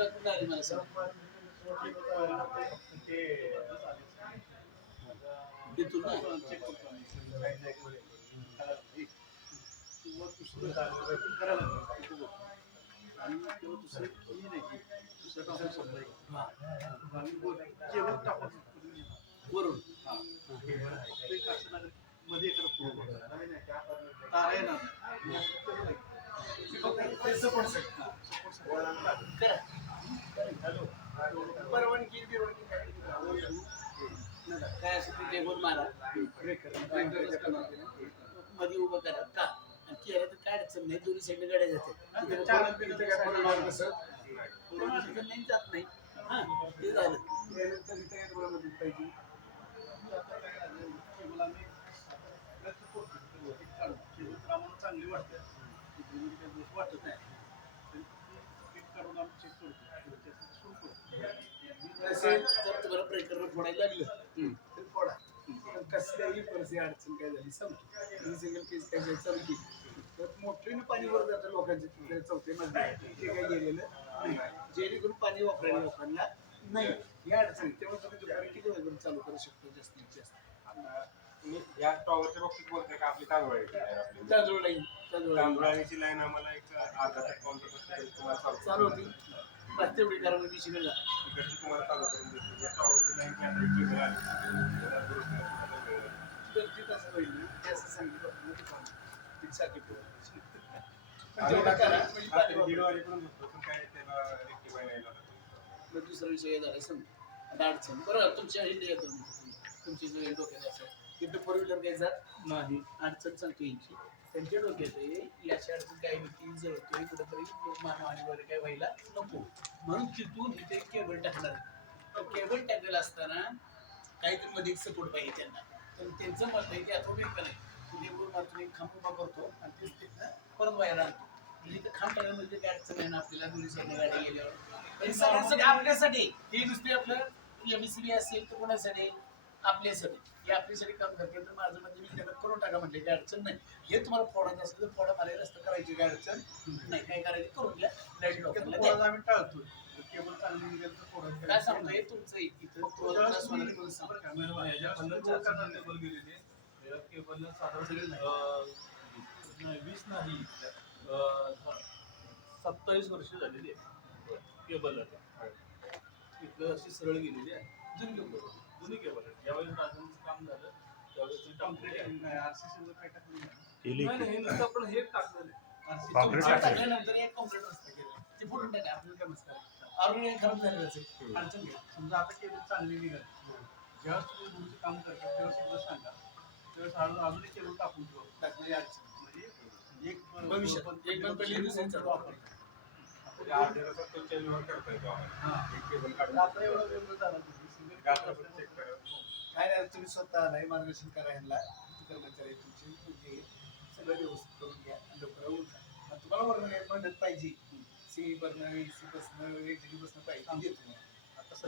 टाकून आली मला सांग. तिथून ना वरून मध्ये तारा येणार परवानगी काय असं ते टेबल मारा मध्ये उभं करा का आणि केलं तर काय अडचण नाही दोन्ही साईड गाड्या जातात नाही जात नाही हा ते झालं चांगली वाटते वाटत नाही काढून आम्ही चेक करतो जर तुम्हाला ब्रेकरवर फोडायला लागलं तर फोडा पण कसल्याही परिस्थिती अडचण काय झाली समजू सिंगल पीस काय चालू केली तर मोठ्याने पाणी वर जातं लोकांचे तिकडे चौथे मध्ये ते काही गेलेलं नाही जेणेकरून पाणी वापरायला लोकांना नाही ही अडचण त्यामुळे तुम्ही दुपारी किती वेळ चालू करू शकतो जास्तीत जास्त या टॉवरच्या बाबतीत बोलतोय का आपली तांदूळ लाईन तांदूळाची लाईन आम्हाला एक अर्धा तास तुम्हाला चालू होती बस तेवढी कारण मी शिकले झाला तिकडची तुम्हाला चालू करून देतो या टॉवरची लाईन की आता इकडे आली त्याला दुरुस्त गर्दी कसं होईल ते असं सांगितलं दीड वाजेपर्यंत होतो पण काय त्याला रेक्टिफाय नाही झालं दुसरा विषय झाला समजा आता अडचण बरं तुमच्या इंडिया तुमची जो डोक्यात असं तिथं फोर व्हीलर काही जात नाही अडचण सांगतो यांची त्यांच्या डोक्यात याची अडचण काय होती जळतोय कुठंतरी मानवाने वगैरे काय व्हायला नको म्हणून तिथून इथे केबल टाकणार तर केबल टाकलेलं असताना काहीतरी मध्ये एक सपोर्ट पाहिजे त्यांना तर त्यांचं मत आहे की आता वेगळं नाही तुम्ही मात्र एक खांब उभा करतो आणि तेच तिथनं परत व्हायला आणतो म्हणजे इथं खांब टाकल्यामध्ये काय अडचण आहे ना आपल्याला दोन्ही साईडने गाडी गेल्यावर सगळ्यांसाठी आपल्यासाठी ही नुसती आपलं एमएससीबी असेल तर कोणासाठी आपल्यासाठी हे आपल्यासाठी काम करते तर माझं म्हणजे मी त्याला करून टाका म्हटलं काही अडचण नाही हे तुम्हाला फोडायचं असेल तर फोडा मला रस्ता करायची काही अडचण नाही काय करायचं करून घ्या लाईट लोकांना आम्ही टाळतो केबल चांगली निघेल तर फोडा काय सांगतोय तुमचं इथं केबल साधारण 20 नाही 27 वर्ष झालेली आहे केबल इथलं अशी सरळ गेलेली आहे जुनी केबल आहे ज्यावेळेस राजांचं काम झालं त्यावेळेस आरसीसी काय टाकलं नाही नुसतं आपण हे टाकलेलं टाकल्यानंतर एक कॉम्प्लेट रस्ता केला ते फोडून टाका आपल्याला काय मस्त ऑलरेडी खराब झालेलं असेल अडचण घ्या समजा आता केबल चांगली निघाली ज्यावेळेस तुम्ही तुमचं काम करता त्यावेळेस एकदा सांगा त्यावेळेस अजून एक केबल टाकून ठेवा टाकलेली अडचण म्हणजे एक भविष्यात एक बंद पडली दुसऱ्यांचा वापर काय नाही तुम्ही स्वतः आलाय मार्गदर्शन करा ह्यांना कर्मचारी तुमचे सगळं व्यवस्थित करून घ्या लवकर होऊन जा तुम्हाला वरून मदत पाहिजे सी बसणं AC बसणं वेगळी बसणं पाहिजे